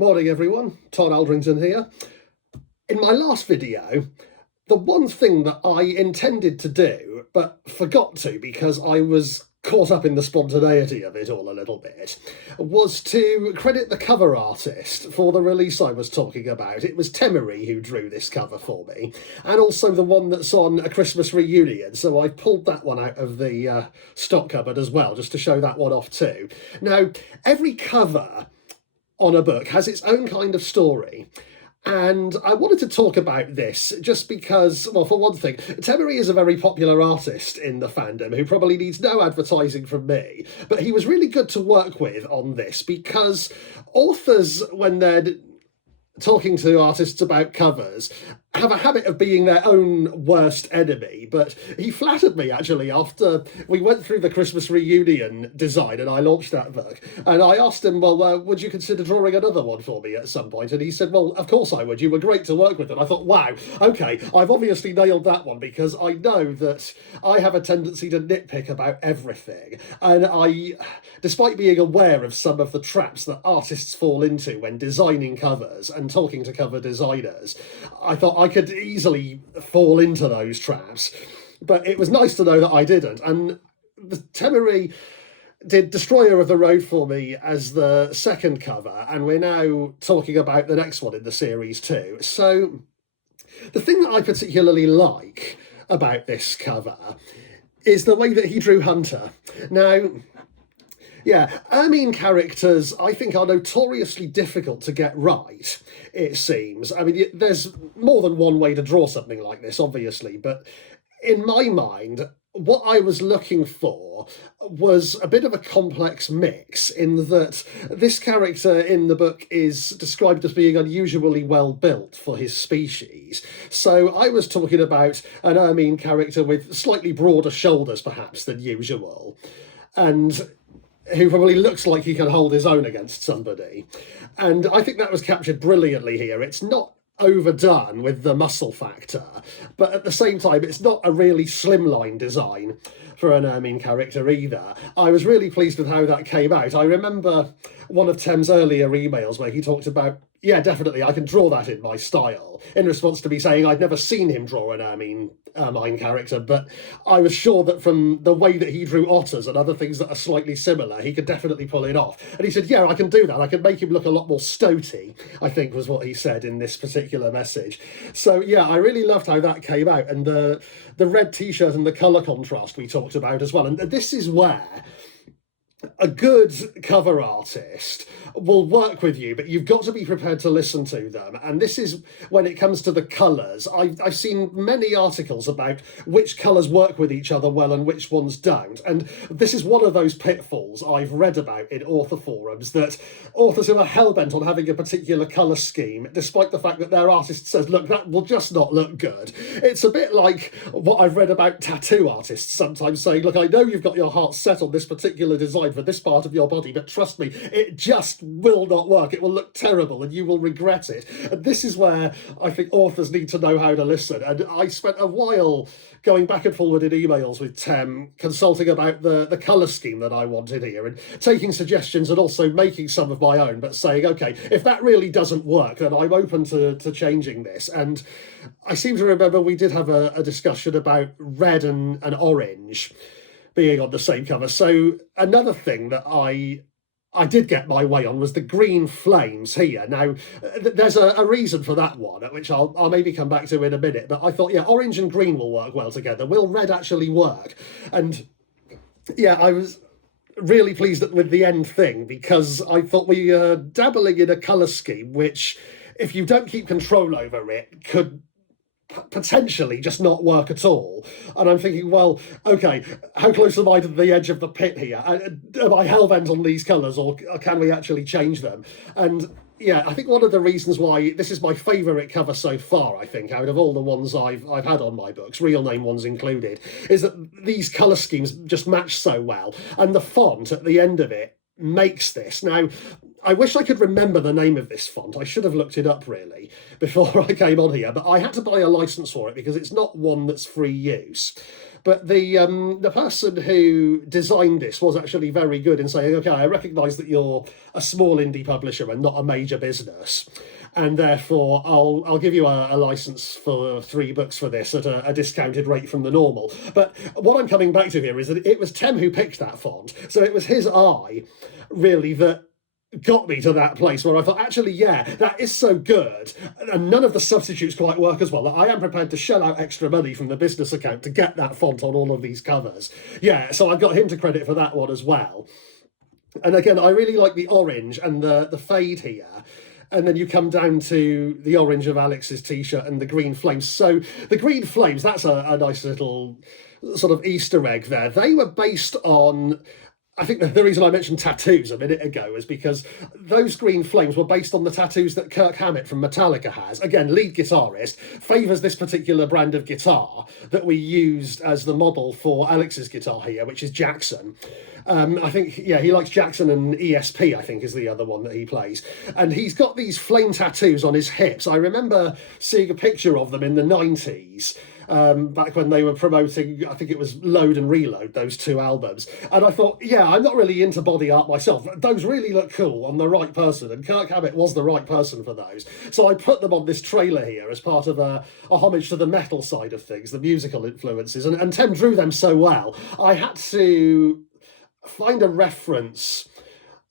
Morning everyone, Todd Aldrington here. In my last video, the one thing that I intended to do, but forgot to because I was caught up in the spontaneity of it all a little bit, was to credit the cover artist for the release I was talking about. It was Temiree who drew this cover for me, and also the one that's on A Christmas Reunion, so I pulled that one out of the stock cupboard as well, just to show that one off too. Now, every cover on a book has its own kind of story. And I wanted to talk about this just because, well, for one thing, Temiree is a very popular artist in the fandom who probably needs no advertising from me, but he was really good to work with on this because authors, when they're talking to artists about covers, have a habit of being their own worst enemy. But he flattered me actually after we went through the Christmas Reunion design and I launched that book, and I asked him, well, would you consider drawing another one for me at some point? And he said, well, of course I would, you were great to work with. And I thought, wow, okay, I've obviously nailed that one, because I know that I have a tendency to nitpick about everything, and despite being aware of some of the traps that artists fall into when designing covers and talking to cover designers, I thought I could easily fall into those traps. But it was nice to know that I didn't. And the Temiree did Destroyer of the Road for me as the second cover, and we're now talking about the next one in the series too. So the thing that I particularly like about this cover is the way that he drew Hunter. Now, yeah, Ermine characters, I think, are notoriously difficult to get right, it seems. I mean, there's more than one way to draw something like this, obviously, but in my mind, what I was looking for was a bit of a complex mix, in that this character in the book is described as being unusually well built for his species. So I was talking about an Ermine character with slightly broader shoulders, perhaps, than usual, and who probably looks like he can hold his own against somebody. And I think that was captured brilliantly here. It's not overdone with the muscle factor, but at the same time, it's not a really slimline design for an Ermine character either. I was really pleased with how that came out. I remember one of Tem's earlier emails where he talked about, yeah, definitely, I can draw that in my style, in response to me saying I'd never seen him draw an Ermine character, but I was sure that from the way that he drew otters and other things that are slightly similar, he could definitely pull it off. And he said, yeah, I can do that. I can make him look a lot more stoaty, I think was what he said in this particular message. So yeah, I really loved how that came out, and the red t-shirt and the colour contrast we talked about as well. And this is where a good cover artist will work with you, but you've got to be prepared to listen to them. And this is when it comes to the colours. I've seen many articles about which colours work with each other well and which ones don't. And this is one of those pitfalls I've read about in author forums, that authors who are hell-bent on having a particular colour scheme, despite the fact that their artist says, look, that will just not look good. It's a bit like what I've read about tattoo artists sometimes saying, look, I know you've got your heart set on this particular design for this part of your body, but trust me, it just will not work. It will look terrible and you will regret it. And this is where I think authors need to know how to listen. And I spent a while going back and forward in emails with Tem, consulting about the colour scheme that I wanted here, and taking suggestions and also making some of my own, but saying, okay, if that really doesn't work, then I'm open to changing this. And I seem to remember we did have a discussion about red and orange being on the same cover. So another thing that I did get my way on was the green flames here. Now, there's a reason for that one, which I'll maybe come back to in a minute, but I thought, yeah, orange and green will work well together. Will red actually work? And yeah, I was really pleased with the end thing, because I thought we are dabbling in a colour scheme which, if you don't keep control over it, could potentially just not work at all. And I'm thinking, well, okay, how close am I to the edge of the pit here? Am I hell-bent on these colours, or can we actually change them? And yeah, I think one of the reasons why this is my favourite cover so far, I think, out of all the ones I've had on my books, real name ones included, is that these colour schemes just match so well, and the font at the end of it makes this. Now, I wish I could remember the name of this font. I should have looked it up, really, before I came on here, but I had to buy a license for it because it's not one that's free use. But the person who designed this was actually very good in saying, okay, I recognise that you're a small indie publisher and not a major business, and therefore I'll give you a license for 3 books for this at a discounted rate from the normal. But what I'm coming back to here is that it was Tem who picked that font, so it was his eye, really, that got me to that place where I thought, actually, yeah, that is so good, and none of the substitutes quite work as well, that I am prepared to shell out extra money from the business account to get that font on all of these covers. Yeah, so I've got him to credit for that one as well. And again, I really like the orange and the fade here. And then you come down to the orange of Alex's t-shirt and the green flames. So the green flames, that's a nice little sort of Easter egg there. They were based on, I think the reason I mentioned tattoos a minute ago is because those green flames were based on the tattoos that Kirk Hammett from Metallica has. Again, lead guitarist, favours this particular brand of guitar that we used as the model for Alex's guitar here, which is Jackson. I think, yeah, he likes Jackson, and ESP, I think, is the other one that he plays. And he's got these flame tattoos on his hips. I remember seeing a picture of them in the 90s. Back when they were promoting, I think it was Load and Reload, those 2 albums. And I thought, yeah, I'm not really into body art myself. Those really look cool on the right person, and Kirk Hammett was the right person for those. So I put them on this trailer here as part of a homage to the metal side of things, the musical influences. And Tem drew them so well, I had to find a reference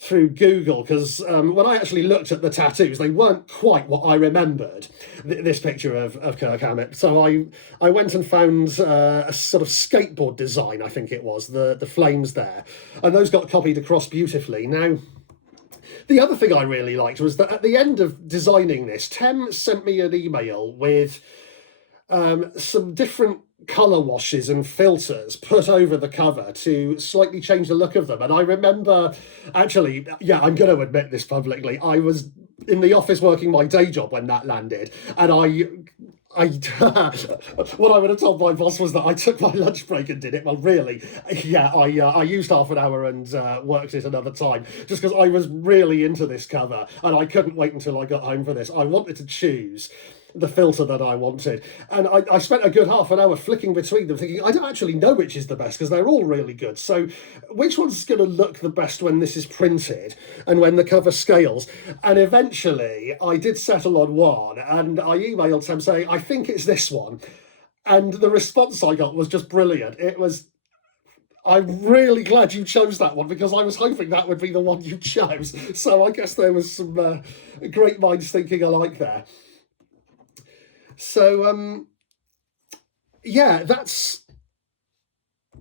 through Google, because when I actually looked at the tattoos, they weren't quite what I remembered, this picture of Kirk Hammett. So I went and found a sort of skateboard design, I think it was, the flames there. And those got copied across beautifully. Now, the other thing I really liked was that at the end of designing this, Tem sent me an email with some different colour washes and filters put over the cover to slightly change the look of them. And I remember, actually, yeah, I'm going to admit this publicly, I was in the office working my day job when that landed, and what I would have told my boss was that I took my lunch break and did it. Well, really, yeah, I used half an hour and worked it another time, just because I was really into this cover, and I couldn't wait until I got home for this. I wanted to choose the filter that I wanted, and I spent a good half an hour flicking between them, thinking, I don't actually know which is the best, because they're all really good. So which one's going to look the best when this is printed and when the cover scales? And eventually I did settle on one, and I emailed Tem saying, I think it's this one. And the response I got was just brilliant. It was, I'm really glad you chose that one, because I was hoping that would be the one you chose. So I guess there was some great minds thinking alike there. So, yeah, that's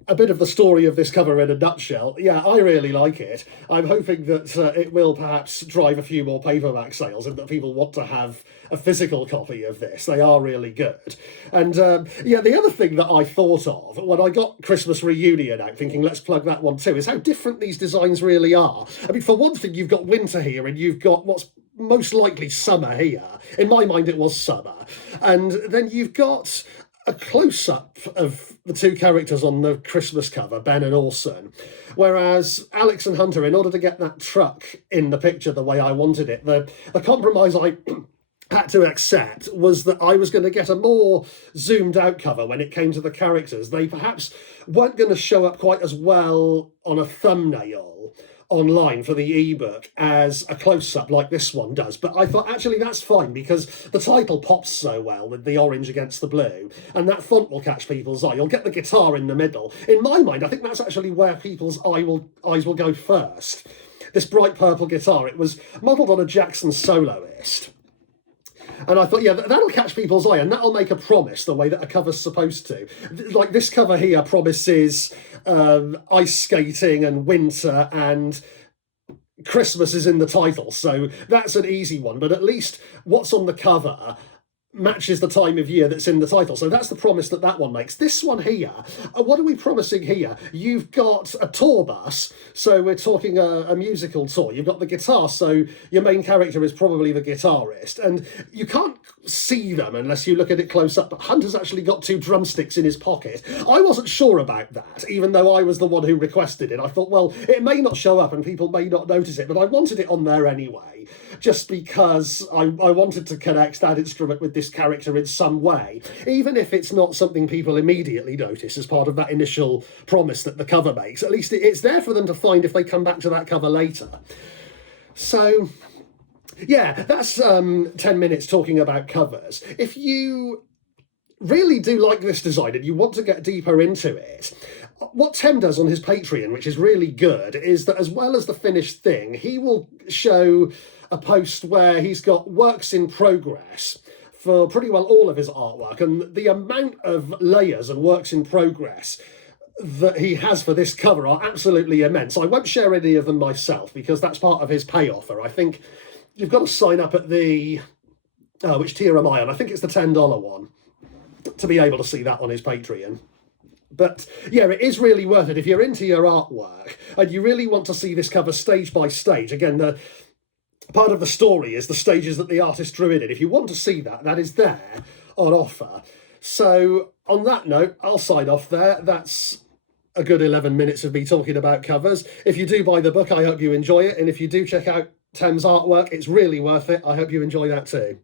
a bit of the story of this cover in a nutshell. Yeah, I really like it. I'm hoping that it will perhaps drive a few more paperback sales, and that people want to have a physical copy of this. They are really good. And yeah, the other thing that I thought of when I got Christmas Reunion out, thinking let's plug that one too, is how different these designs really are. I mean, for one thing, you've got winter here, and you've got what's most likely summer here. In my mind, it was summer. And then you've got a close-up of the 2 characters on the Christmas cover, Ben and Orson, whereas Alex and Hunter, in order to get that truck in the picture the way I wanted it, the compromise I had to accept was that I was going to get a more zoomed out cover when it came to the characters. They perhaps weren't going to show up quite as well on a thumbnail online for the ebook as a close-up like this one does, but I thought actually that's fine, because the title pops so well with the orange against the blue, and that font will catch people's eye. You'll get the guitar in the middle. In my mind, I think that's actually where people's eyes will go first. This bright purple guitar, it was modelled on a Jackson soloist. And I thought, yeah, that'll catch people's eye, and that'll make a promise the way that a cover's supposed to. Like this cover here promises ice skating and winter, and Christmas is in the title, so that's an easy one. But at least what's on the cover matches the time of year that's in the title. So that's the promise that one makes. This one here, what are we promising here? You've got a tour bus, so we're talking a musical tour. You've got the guitar, so your main character is probably the guitarist. And you can't see them unless you look at it close up, but Hunter's actually got 2 drumsticks in his pocket. I wasn't sure about that, even though I was the one who requested it. I thought, well, it may not show up and people may not notice it, but I wanted it on there anyway, just because I wanted to connect that instrument with this character in some way, even if it's not something people immediately notice as part of that initial promise that the cover makes. At least it's there for them to find if they come back to that cover later. So yeah, that's 10 minutes talking about covers. If you really do like this design and you want to get deeper into it, what Tem does on his Patreon, which is really good, is that as well as the finished thing, he will show a post where he's got works in progress for pretty well all of his artwork, and the amount of layers and works in progress that he has for this cover are absolutely immense. I won't share any of them myself because that's part of his pay offer. I think you've got to sign up at the, which tier am I on? I think it's the $10 one to be able to see that on his Patreon. But yeah, it is really worth it if you're into your artwork and you really want to see this cover stage by stage. Again, the part of the story is the stages that the artist drew in. If you want to see that, that is there on offer. So on that note, I'll sign off there. That's a good 11 minutes of me talking about covers. If you do buy the book, I hope you enjoy it. And if you do check out Tem's artwork, it's really worth it. I hope you enjoy that too.